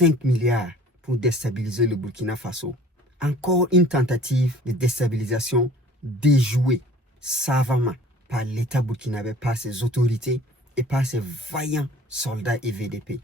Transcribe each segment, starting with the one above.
5 milliards pour déstabiliser le Burkina Faso. Encore une tentative de déstabilisation déjouée savamment par l'État burkinabé, par ses autorités et par ses vaillants soldats et VDP.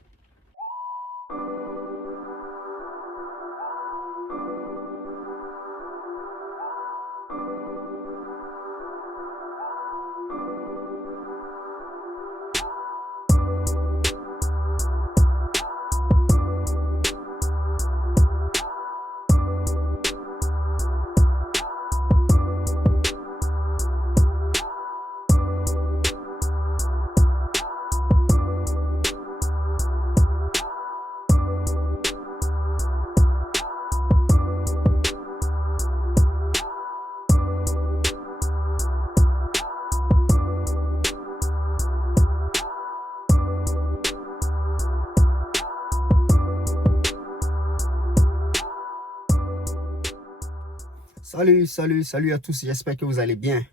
Salut à tous, j'espère que vous allez bien.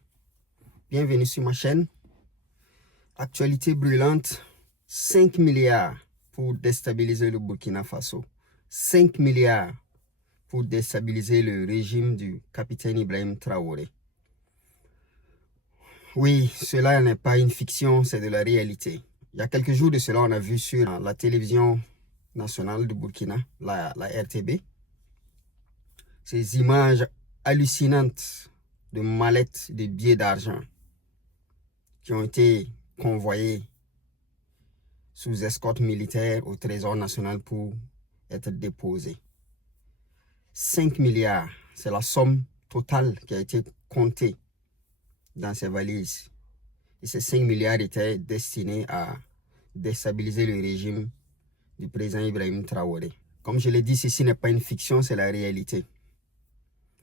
Bienvenue sur ma chaîne. Actualité brûlante, 5 milliards pour déstabiliser le Burkina Faso. 5 milliards pour déstabiliser le régime du capitaine Ibrahim Traoré. Oui, cela n'est pas une fiction, c'est de la réalité. Il y a quelques jours de cela, on a vu sur la télévision nationale du Burkina, la RTB, ces images hallucinantes de mallettes de billets d'argent qui ont été convoyés sous escorte militaire au Trésor national pour être déposés. 5 milliards, c'est la somme totale qui a été comptée dans ces valises. Et ces 5 milliards étaient destinés à déstabiliser le régime du président Ibrahim Traoré. Comme je l'ai dit, ceci n'est pas une fiction, c'est la réalité.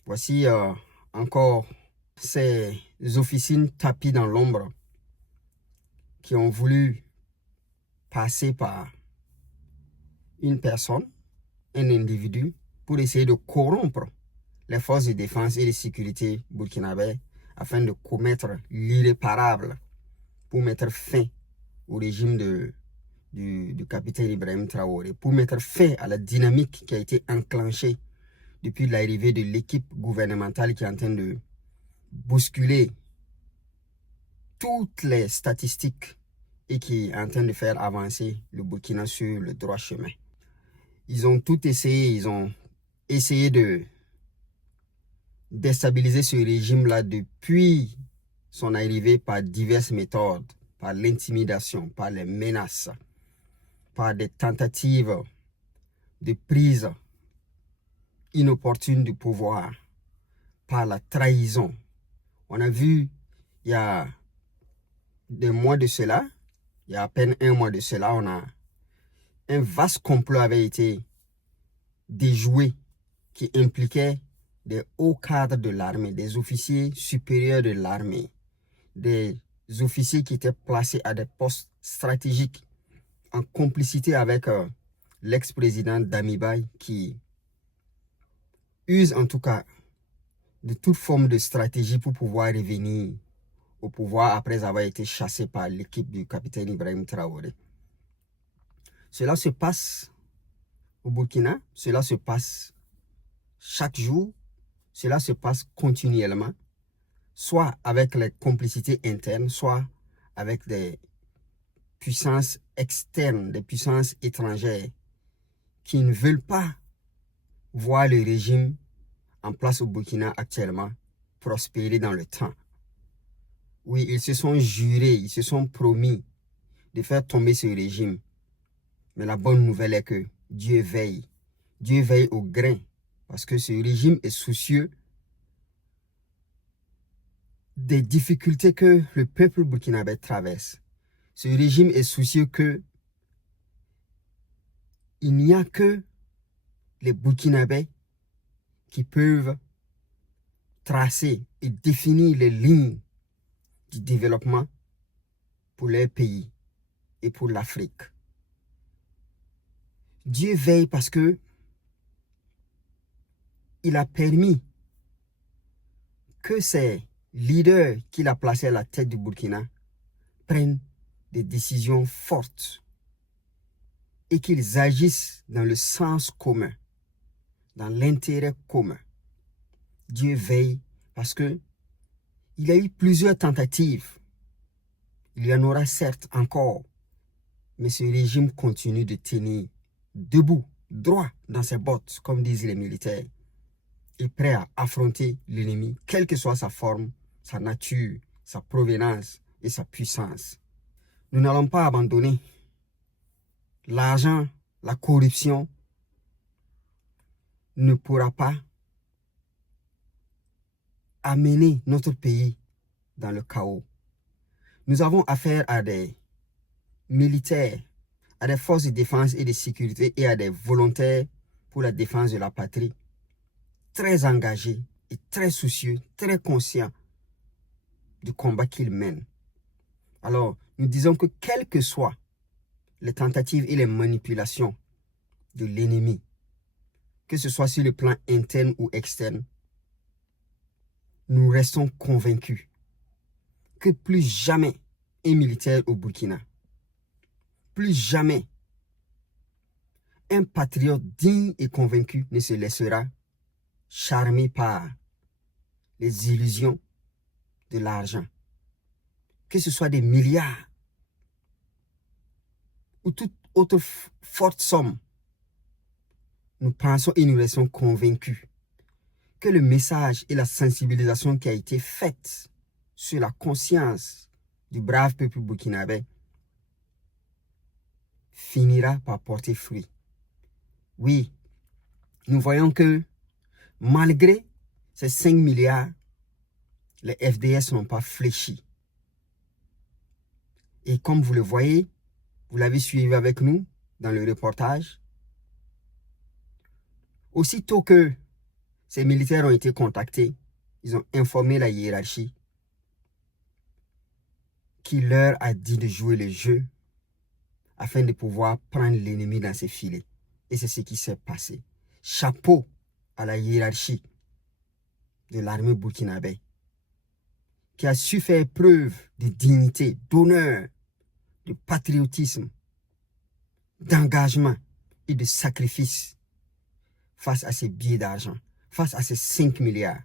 Voici encore ces officines tapies dans l'ombre qui ont voulu passer par une personne, un individu, pour essayer de corrompre les forces de défense et de sécurité burkinabè afin de commettre l'irréparable pour mettre fin au régime du capitaine Ibrahim Traoré, pour mettre fin à la dynamique qui a été enclenchée depuis l'arrivée de l'équipe gouvernementale qui est en train de bousculer toutes les statistiques et qui est en train de faire avancer le Burkina sur le droit chemin. Ils ont tout essayé, ils ont essayé de déstabiliser ce régime-là depuis son arrivée par diverses méthodes, par l'intimidation, par les menaces, par des tentatives de prise inopportune du pouvoir, par la trahison. On a vu, il y a des mois de cela, il y a à peine un mois de cela, un vaste complot avait été déjoué qui impliquait des hauts cadres de l'armée, des officiers supérieurs de l'armée, des officiers qui étaient placés à des postes stratégiques en complicité avec l'ex-président Damiba qui use en tout cas de toute forme de stratégie pour pouvoir revenir au pouvoir après avoir été chassé par l'équipe du capitaine Ibrahim Traoré. Cela se passe au Burkina, cela se passe chaque jour, cela se passe continuellement, soit avec les complicités internes, soit avec des puissances externes, des puissances étrangères qui ne veulent pas voir le régime en place au Burkina actuellement prospérer dans le temps. Oui, ils se sont jurés, ils se sont promis de faire tomber ce régime. Mais la bonne nouvelle est que Dieu veille au grain, parce que ce régime est soucieux des difficultés que le peuple burkinabé traverse. Ce régime est soucieux que il n'y a que les Burkinabés qui peuvent tracer et définir les lignes du développement pour leur pays et pour l'Afrique. Dieu veille parce que il a permis que ces leaders qu'il a placés à la tête du Burkina prennent des décisions fortes et qu'ils agissent dans le sens commun, dans l'intérêt commun. Dieu veille parce que il y a eu plusieurs tentatives. Il y en aura certes encore, mais ce régime continue de tenir debout, droit dans ses bottes, comme disent les militaires, et prêt à affronter l'ennemi, quelle que soit sa forme, sa nature, sa provenance et sa puissance. Nous n'allons pas abandonner. L'argent, la corruption ne pourra pas amener notre pays dans le chaos. Nous avons affaire à des militaires, à des forces de défense et de sécurité et à des volontaires pour la défense de la patrie, très engagés et très soucieux, très conscients du combat qu'ils mènent. Alors, nous disons que quelles que soient les tentatives et les manipulations de l'ennemi, que ce soit sur le plan interne ou externe, nous restons convaincus que plus jamais un militaire au Burkina, plus jamais un patriote digne et convaincu ne se laissera charmer par les illusions de l'argent. Que ce soit des milliards ou toute autre forte somme, nous pensons et nous restons convaincus que le message et la sensibilisation qui a été faite sur la conscience du brave peuple burkinabé finira par porter fruit. Oui, nous voyons que malgré ces 5 milliards, les FDS n'ont pas fléchi. Et comme vous le voyez, vous l'avez suivi avec nous dans le reportage, aussitôt que ces militaires ont été contactés, ils ont informé la hiérarchie qui leur a dit de jouer le jeu afin de pouvoir prendre l'ennemi dans ses filets. Et c'est ce qui s'est passé. Chapeau à la hiérarchie de l'armée burkinabé qui a su faire preuve de dignité, d'honneur, de patriotisme, d'engagement et de sacrifice face à ces billets d'argent, face à ces 5 milliards.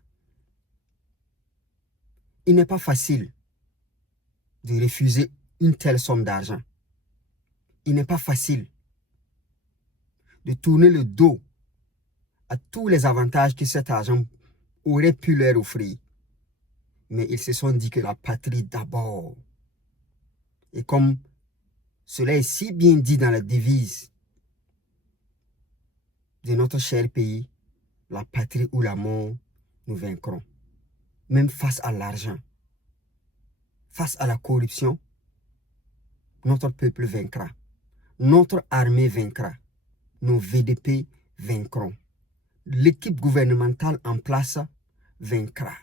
Il n'est pas facile de refuser une telle somme d'argent. Il n'est pas facile de tourner le dos à tous les avantages que cet argent aurait pu leur offrir. Mais ils se sont dit que la patrie d'abord. Et comme cela est si bien dit dans la devise de notre cher pays, la patrie ou la mort, nous vaincrons. Même face à l'argent, face à la corruption, notre peuple vaincra. Notre armée vaincra. Nos VDP vaincront. L'équipe gouvernementale en place vaincra.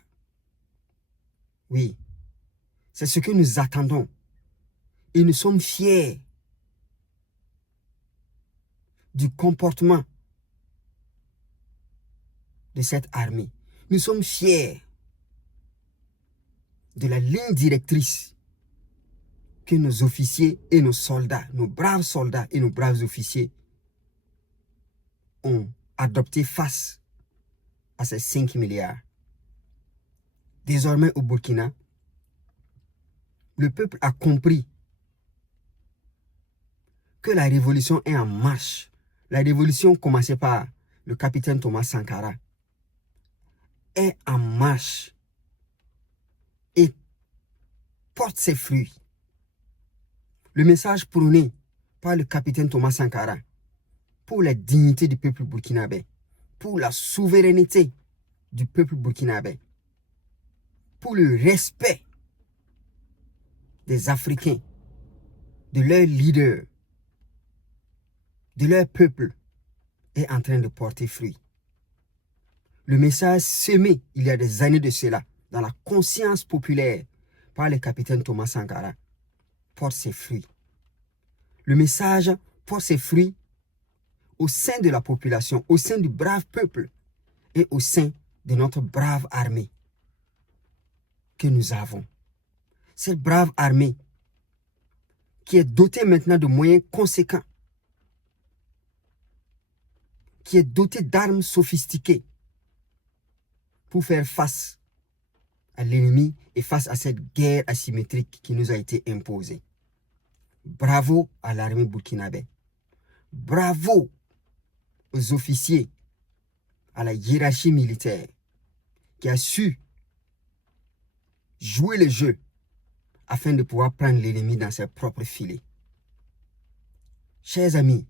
Oui, c'est ce que nous attendons. Et nous sommes fiers du comportement de cette armée. Nous sommes fiers de la ligne directrice que nos officiers et nos soldats, nos braves soldats et nos braves officiers ont adopté face à ces 5 milliards. Désormais au Burkina, le peuple a compris que la révolution est en marche. La révolution commencée par le capitaine Thomas Sankara est en marche et porte ses fruits. Le message prôné par le capitaine Thomas Sankara pour la dignité du peuple burkinabé, pour la souveraineté du peuple burkinabé, pour le respect des Africains, de leurs leaders, de leur peuple, est en train de porter fruit. Le message semé il y a des années de cela dans la conscience populaire par le capitaine Thomas Sankara porte ses fruits. Le message porte ses fruits au sein de la population, au sein du brave peuple et au sein de notre brave armée que nous avons. Cette brave armée qui est dotée maintenant de moyens conséquents qui est doté d'armes sophistiquées pour faire face à l'ennemi et face à cette guerre asymétrique qui nous a été imposée. Bravo à l'armée burkinabé. Bravo aux officiers, à la hiérarchie militaire qui a su jouer le jeu afin de pouvoir prendre l'ennemi dans ses propres filets. Chers amis,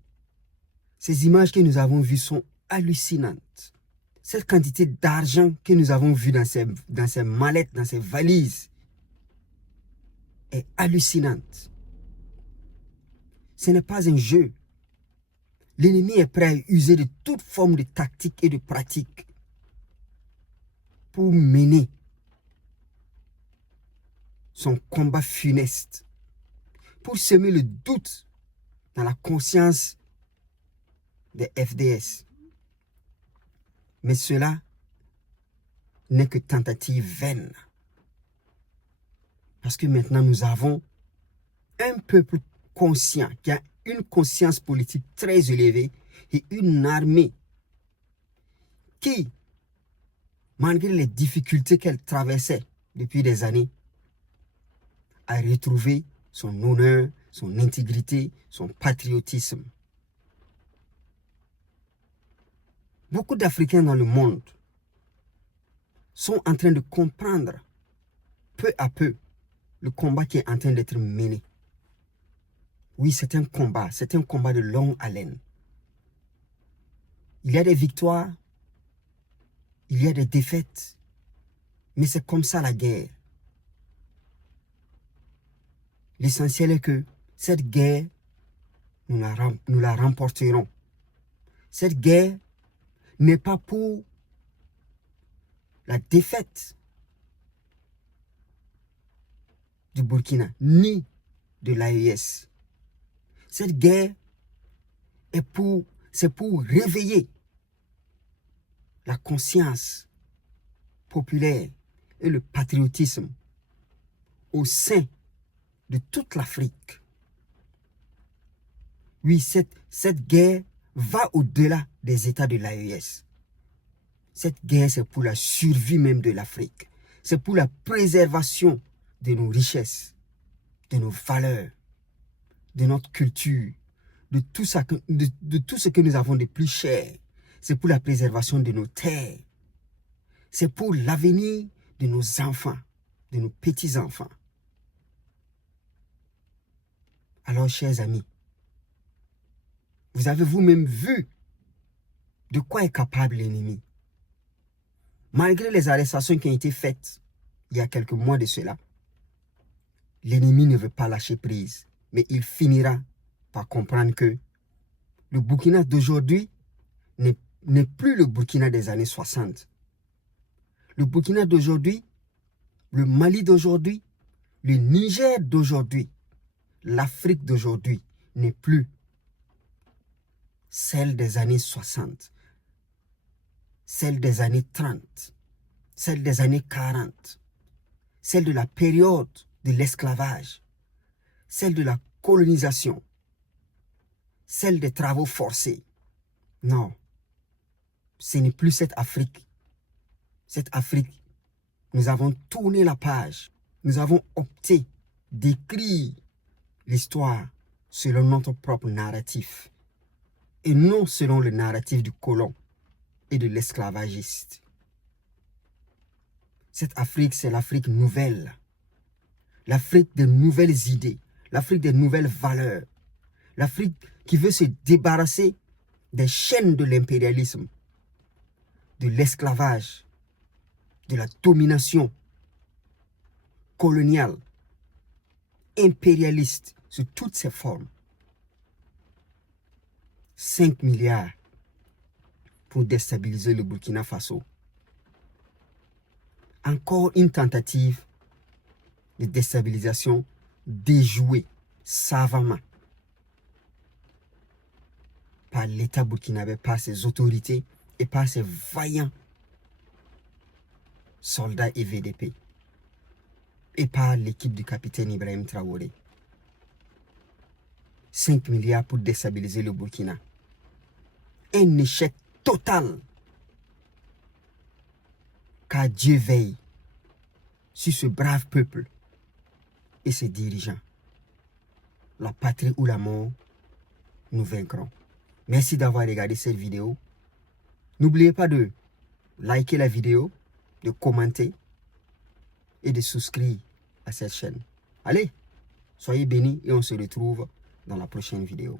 ces images que nous avons vues sont hallucinantes. Cette quantité d'argent que nous avons vue dans ces mallettes, dans ces valises, est hallucinante. Ce n'est pas un jeu. L'ennemi est prêt à user de toute forme de tactique et de pratique pour mener son combat funeste, pour semer le doute dans la conscience des FDS. Mais cela n'est que tentative vaine. Parce que maintenant nous avons un peuple conscient, qui a une conscience politique très élevée et une armée qui, malgré les difficultés qu'elle traversait depuis des années, a retrouvé son honneur, son intégrité, son patriotisme. Beaucoup d'Africains dans le monde sont en train de comprendre peu à peu le combat qui est en train d'être mené. Oui, c'est un combat de longue haleine. Il y a des victoires, il y a des défaites, mais c'est comme ça la guerre. L'essentiel est que cette guerre, nous la remporterons. Cette guerre n'est pas pour la défaite du Burkina, ni de l'AES. Cette guerre c'est pour réveiller la conscience populaire et le patriotisme au sein de toute l'Afrique. Oui, cette guerre va au-delà des États de l'AES. Cette guerre, c'est pour la survie même de l'Afrique. C'est pour la préservation de nos richesses, de nos valeurs, de notre culture, de tout ce que nous avons de plus cher. C'est pour la préservation de nos terres. C'est pour l'avenir de nos enfants, de nos petits-enfants. Alors, chers amis, vous avez vous-même vu de quoi est capable l'ennemi. Malgré les arrestations qui ont été faites il y a quelques mois de cela, l'ennemi ne veut pas lâcher prise, mais il finira par comprendre que le Burkina d'aujourd'hui n'est plus le Burkina des années 60. Le Burkina d'aujourd'hui, le Mali d'aujourd'hui, le Niger d'aujourd'hui, l'Afrique d'aujourd'hui n'est plus celle des années 60, celle des années 30, celle des années 40, celle de la période de l'esclavage, celle de la colonisation, celle des travaux forcés. Non, ce n'est plus cette Afrique. Cette Afrique, nous avons tourné la page. Nous avons opté d'écrire l'histoire selon notre propre narratif et non selon le narratif du colon et de l'esclavagiste. Cette Afrique, c'est l'Afrique nouvelle. L'Afrique des nouvelles idées, l'Afrique des nouvelles valeurs. L'Afrique qui veut se débarrasser des chaînes de l'impérialisme, de l'esclavage, de la domination coloniale, impérialiste, sous toutes ses formes. 5 milliards pour déstabiliser le Burkina Faso. Encore une tentative de déstabilisation déjouée savamment par l'État burkinabé, par ses autorités et par ses vaillants soldats et VDP, et par l'équipe du capitaine Ibrahim Traoré. 5 milliards pour déstabiliser le Burkina. Un échec totale. Car Dieu veille sur ce brave peuple et ses dirigeants. La patrie ou la mort, nous vaincrons. Merci d'avoir regardé cette vidéo. N'oubliez pas de liker la vidéo, de commenter et de souscrire à cette chaîne. Allez, soyez bénis et on se retrouve dans la prochaine vidéo.